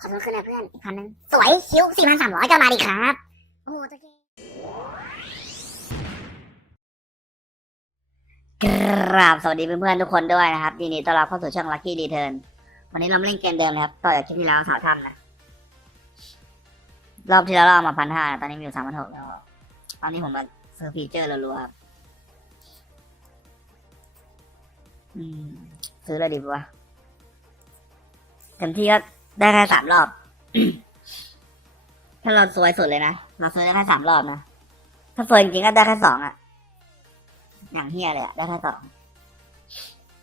ขอโทษขึ้นนะเพื่อนอีกพันหนึ่งสวยคิ้วสี่พันสามร้อยจะมาดิครับ โอ้โหตัวเก่งกราบสวัสดีเพื่อนๆทุกคนด้วยนะครับยินดีต้อนรับเข้าสู่ช่อง Lucky Return วันนี้เราไม่เล่นเกมเดิมนะครับ ต่อจากคลิปที่แล้วสาวทำนะ รอบที่แล้วเราเอามาพันห้าตอนนี้มีอยู่สามพันหกแล้ว ตอนนี้ผมมาซื้อฟีเจอร์รัวๆครับอืมซื้ออะไรดีวะ เต็มที่ก็ได้แค่สามรอบ ถ้าเราสวยสุดเลยนะ เราซื้อได้แค่สามรอบนะ ถ้าเฟิร์นจริงก็ได้แค่สองอะอย่างเฮียเลยอะได้แค่สอง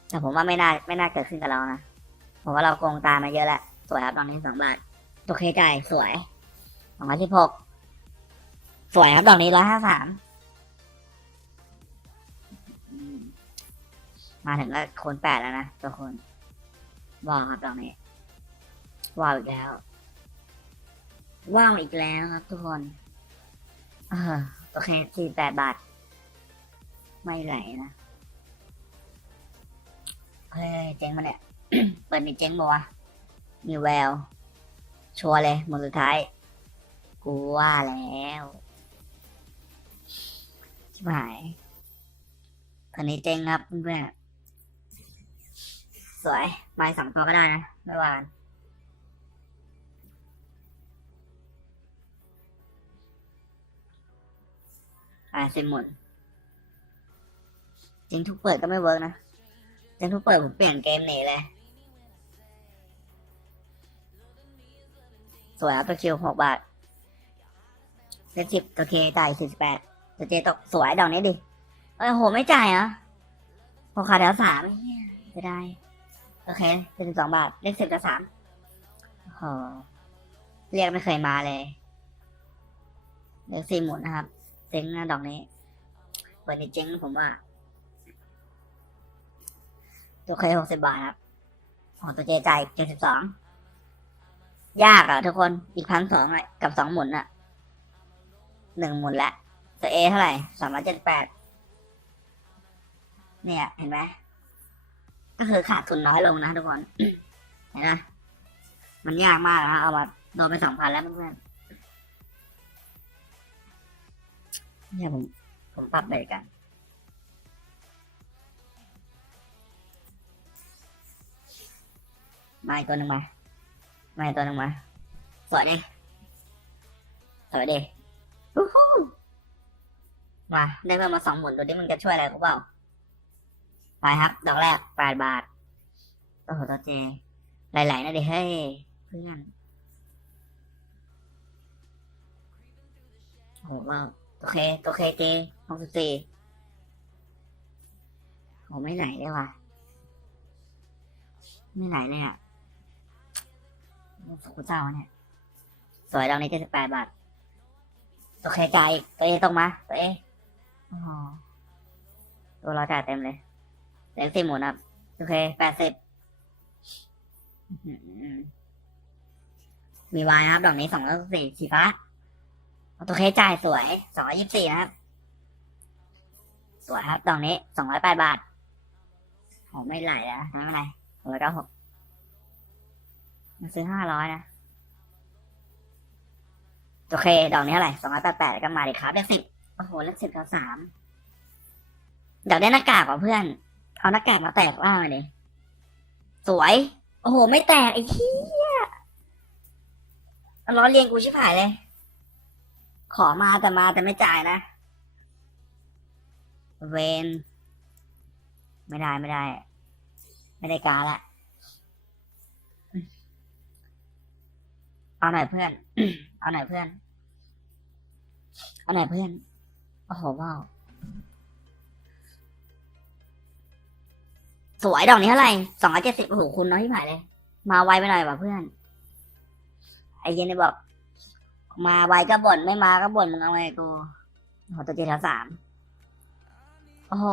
แต่ผมว่าไม่น่าไม่น่าเกิดขึ้นกับเรานะผมว่าเราโกงตามาเยอะแล้ว สวยครับตอนนี้สองบาทตัวเคจ่ายสวยสองร้อยสิบหกสวยครับดอกนี้ร้อยห้าสามมาถึงก็คูณแปดแล้วนะตัวคนว้าวครับดอกนี้ ว้าวอีกแล้ว ว้าวอีกแล้วครับทุกคนเออตัวเคสี่แปดบาท ไม่ไหลนะเฮ้ยเจ๊งมาเนี่ย เปิดมีเจ๊งบอกวมีแวว ชัวร์เลยหมดสุดท้าย กูว่าแล้วชิบหายตอนนี้เจ๊งครับเพื่อนสวยใบสองตัวก็ได้นะ ไม่หวาน อ่าเซมหมดจริงทุกเปิดก็ไม่เวิร์กนะจริงทุกเปิดผมเปลี่ยนเกมหนีเลย สวยครับตัวคิวหกบาทเซตสิบตัวเคจ่ายสี่สิบแปดตัวเจตกสวยดอกนี้ดิ เอ้ยโหไม่จ่ายเหรอพอขาดแล้วสามจะได้ โอเคเจ็ดสิบสองบาท เลขสิบกับสามโอ้โหเรียกไม่เคยมาเลยเลขสี่หมุนนะครับ จ๊งนะดอกนี้วันนี้เจ๊งผมว่า ตัวเคยหกสิบาทครับ ของตัวเจจ่ายเจ็ดสิบสอง ยากอะทุกคน อีกพันสองอะกับสองหมุนอะ หนึ่งหมุนละ ตัวเอเท่าไหร่สามร้อยเจ็ดแปด เนี่ย เห็นไหม ก็คือขาดทุนน้อยลงนะทุกคน เห็นไหมมันยากมากนะเอามาโดนไปสองพันแล้วเพื่อน เนี่ยผมผมปรับไปกันมาอีกตัวหนึ่งมามาอีกตัวหนึ่งมาสวัสดีสวัสดีฮู้ฮู้มาได้เพิ่มมาสองหมุนดูดิมันจะช่วยอะไรกูเปล่าไปครับ ดอกแรกแปดบาทโอ้โหตัวเจหลายๆนะดิเฮ้ยเพื่อนโอ้โหว้าว ตัวเคตัวเคเจหกสิบสี่โอ้ไม่ไหลเลยว่ะ ไม่ไหลเลยอะกูเจ้าเนี่ย สวยดอกนี้เจ็ดสิบแปดบาท ตัวใคจ่ายตัวเองต้องมา ตัวเองอ๋อตัวเราจ่ายเต็มเลยเต็มสี่หมุนครับโอเคแปดสิบมีวายครับดอกนี้สองร้อยสี่สีฟ้า ตัวเคจ่ายสวยสองร้อยี่สิบสี่นะครับ สวยครับดอกนี้สองร้อยแปดบาทโหไม่ไหลแล้วไม่เป็นไรสองร้อยเก้าหกมันซื้อห้าร้อยนะโอเคดอกนี้เท่าไหร่สองร้อยแปดแปดก็มาดิครับเลขสิบโอ้โหเลขสิบกับสามอยากได้หน้ากากว่ะเพื่อน เอาหน้ากากมาแตกล่างเลยสวย โอ้โห ไม่แตกไอ้เหี้ยล้อนเลียงกูชิบหายเลย ขอมาแต่มาแต่ไม่จ่ายนะ เวนไม่ได้ไม่ได้ ไม่ได้การละเอาหน่อยเพื่อน เอาหน่อยเพื่อน เอาหน่อยเพื่อน โอ้โหว้าวสวยดอกนี้เท่าไหร่สองร้อยเจ็ดสิบโอ้โหคุณน้อยที่ผ่ายเลย มาไวไปหน่อยว่ะเพื่อน ไอเย็นเนี่ยบอก มาไวก็บ่นไม่มาก็บ่นมึงเอาไงกูโอ้โหตัวเจ็ดแถวสามโอ้โห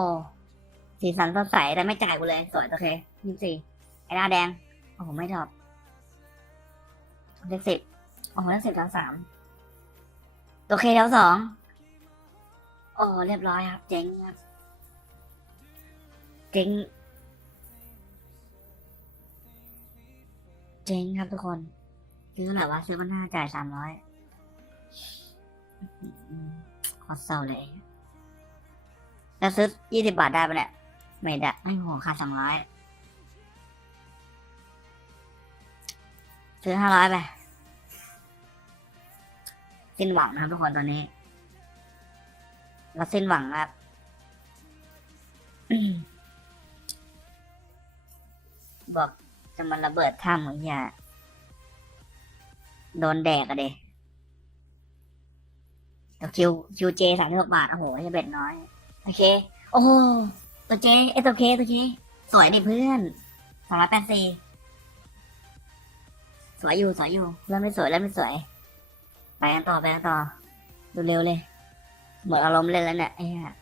สีสันสดใสแต่ไม่จ่ายกูเลย สวยโอเคยี่สิบสี่ไอหน้าแดง โอ้โห ไม่ชอบเลขสิบโอ้โหเลขสิบทั้งสามตัวเคแถวสองโอ้เรียบร้อยครับ เจ๊งครับเจ๊งเจ๊งครับทุกคน ซื้อแบบว่าซื้อมันหน้าจ่ายสามร้อย ขอเศร้าเลยแล้วซื้อยี่สิบบาทได้ปะเนี่ย ไม่ได้ไม่หัวค่าสามร้อยซื้อห้าร้อยไป สิ้นหวังนะครับทุกคนตอนนี้ เราสิ้นหวังครับบอกจะมันระเบิดถ้ำเหมือนอย่าโดนแดกอะเดแต่ คิวคิวเจสามสิบหกบาท โอ้โหจะเบ็ดน้อย โอเค โอ้โหตัวเจเอตัวเคตัวเจสวยดิเพื่อนสองร้อยแปดสี่สวยอยู่สวยอยู่แล้วไม่สวยแล้วไม่สวย ไปกันต่อไปกันต่อ ดูเร็วเลย หมดอารมณ์เล่นแล้วเนี่ยไอ้เหี้ย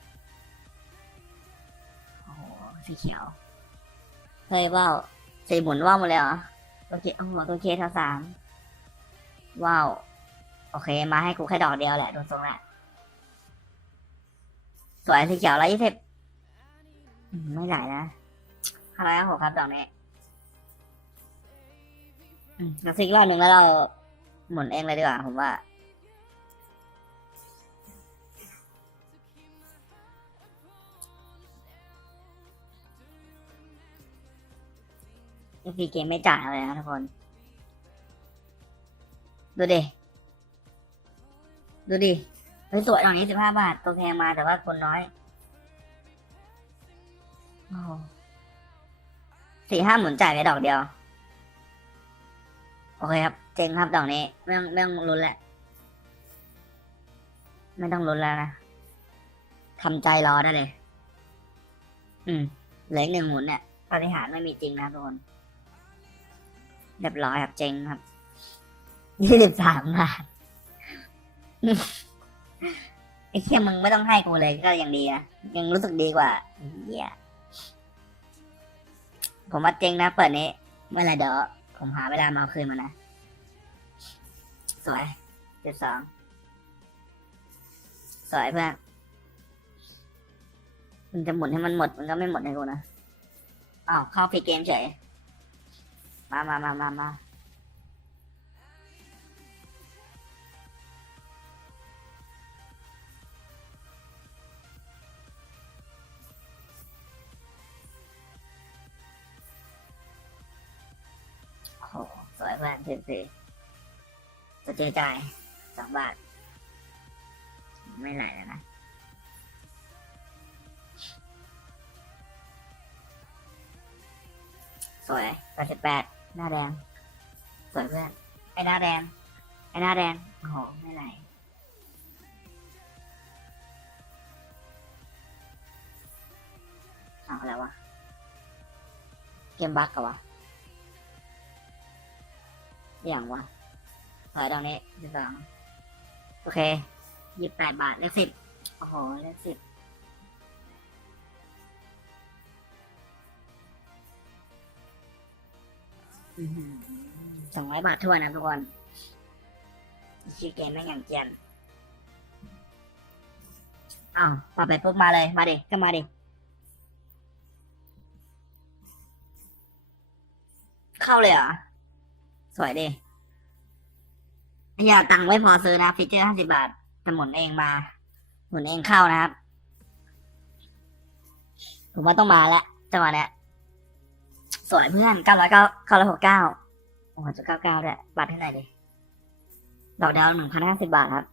โอ้โหสีเขียวเฮ้ยว้าวสีหมุนว่าวหมดเลยเหรอตัวเคโอ้โหตัวเคทั้งสามว้าว โอเค มาให้กูแค่ดอกเดียวแหละดูทรงแหละสวยสีเขียวร้อยยี่สิบไม่ไหลนะห้าร้อยหกครับดอกนี้อืมเราซิกรอบหนึ่งแล้วเราหมุนเองเลยดีกว่าผมว่าเอฟีเกมไม่จ่ายเลยนะทุกคน ดูดิ ดูดิเฮ้ยสวยตรงนี้สิบห้าบาท ตัวแพงมาแต่ว่าคนน้อยโอ้สี่ห้าหมุนจ่ายไปดอกเดียว โอเคครับ เจ๋งครับดอกนี้ ไม่ต้องไม่ต้องลุ้นแหละ ไม่ต้องลุ้นแล้วนะทำใจรอได้เลย อืมเหลืออีกหนึ่งหมุนเนี่ยปฏิหารไม่มีจริงนะทุกคนเรียบร้อยครับเจ๊งครับยี่สิบสามบาท ไอ้เชี่ยมึงไม่ต้องให้กูเลยก็ยังดีนะยังรู้สึกดีกว่าเฮียผมว่าเจ๊งนะเปิดนี้เมื่อไรเดี๋ยวผมหาเวลามาเอาคืนมานะสวยเจ็ดสองสวยเพื่อนมันจะหมุนให้มันหมดมันก็ไม่หมดให้กูนะอ้าวเข้าฟรีเกมเฉยมามามามามา สวยเพื่อนสิบสี่จะเจอจ่ายสองบาท ไม่ไหลแล้วนะสวยแปดสิบแปดหน้าแดง สวยเพื่อนไอ้หน้าแดง ไอ้หน้าแดงโอ้โหไม่ไหลเอาแล้ววะ เกมบั๊กเหรอวะ อย่างวะถอยตรงนี้สิบสองโอเคยี่สิบแปดบาทเลขสิบโอ้โหเลขสิบสองร้อยบาททั่วนนะทุกคนชื่อเกมไม่อย่างเจียนอ้าวปรับไปปุ๊บมาเลย มาดิ ก็มาดิ เข้าเลยเหรอ สวยดิอย่าตังค์ไม่พอซื้อนะฟิเจอร์ห้าสิบาทแต่หมุนเองมา หมุนเองเข้านะครับ ผมว่าต้องมาแล้วจังหวะเนี้ยสวยเพื่อนเก้าร้อยเก้าเก้าร้อยหกเก้าโอ้โหจะเก้าเก้าด้วยบัตรเท่าไหร่ดิดอกดาวหนึ่งพันห้าสิบาทครับ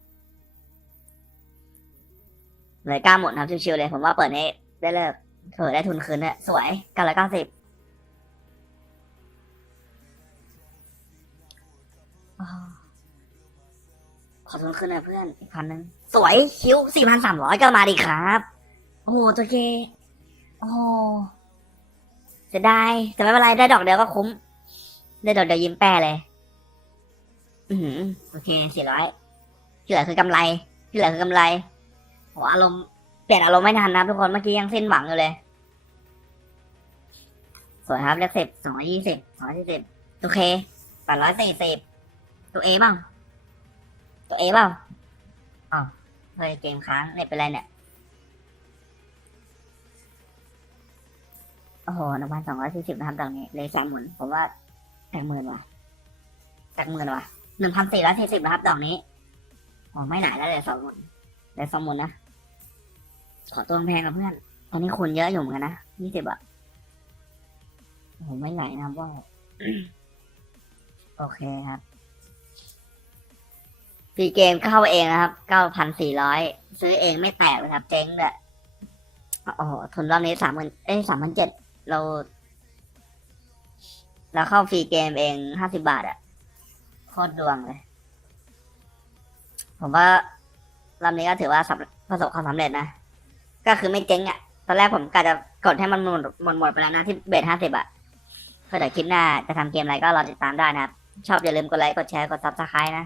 เหลยเก้าหมดครับชิวๆเลย ผมว่าเปิดนี้ได้เลิกเถอได้ทุนคืนเนี่ยสวยเก้าร้อยเก้าสิบ ขอทุนคืนหน่อยเพื่อนอีกพันหนึ่งสวยคิวสี่พันสามร้อยก็มาดิครับ โอ้โหตัวเค โอ้โหเสียดายแต่ไม่เป็นไรได้ดอกเดียวก็คุ้ม ได้ดอกเดียวยิ้มแป้เลย อือหือโอเคสี่ร้อยที่เหลือคือกำไรที่เหลือคือกำไรโหอารมณ์เปลี่ยนอารมณ์ไม่ทันนะทุกคนเมื่อกี้ยังสิ้นหวังอยู่เลย สวยครับเลขสิบสองร้อยยี่สิบสองร้อยยี่สิบโอเคแปดร้อยสี่สิบตัวเอบ้าง ตัวเอบ้างอ๋อเฮ้ยเกมค้างเน็ตเป็นไรเนี่ย โอ้โหหนึ่งพันสองร้อยสี่สิบนะครับตรงนี้เลยสามหมุน ผมว่าแปดหมื่นว่ะจากหมื่นวะหนึ่งพันสี่ร้อยสี่สิบนะครับดอกนี้อ๋อไม่ไหนแล้วเลยสองหมุนเลยสองหมุนนะ ขอตัวแพงกับเพื่อนอันนี้คุณเยอะอยู่เหมือนกันนะยี่สิบอะผมไม่ไหลนะครับว่าโอเคครับ ฟรีเกมเข้าเองนะครับเก้าพันสี่ร้อยซื้อเองไม่แตกเลยครับ เจ๊งเลยโอ้โหทุนรอบนี้สามพันเอ้สามพันเจ็ดเรา เราเข้าฟรีเกมเองห้าสิบาทอะโคตรดวงเลย ผมว่ารอบนี้ก็ถือว่าประสบความสำเร็จนะ ก็คือไม่เจ๊งอะ่ะตอนแรกผมกะจะกดให้มันหมดหมดหมดไปแล้วนะที่เบสห้าสิบอะก็เดี๋ยวคลิปหน้าจะทำเกมอะไรก็รอติดตามได้นะครับ ชอบอย่าลืมกดไลค์กดแชร์กดซับสไครต์นะ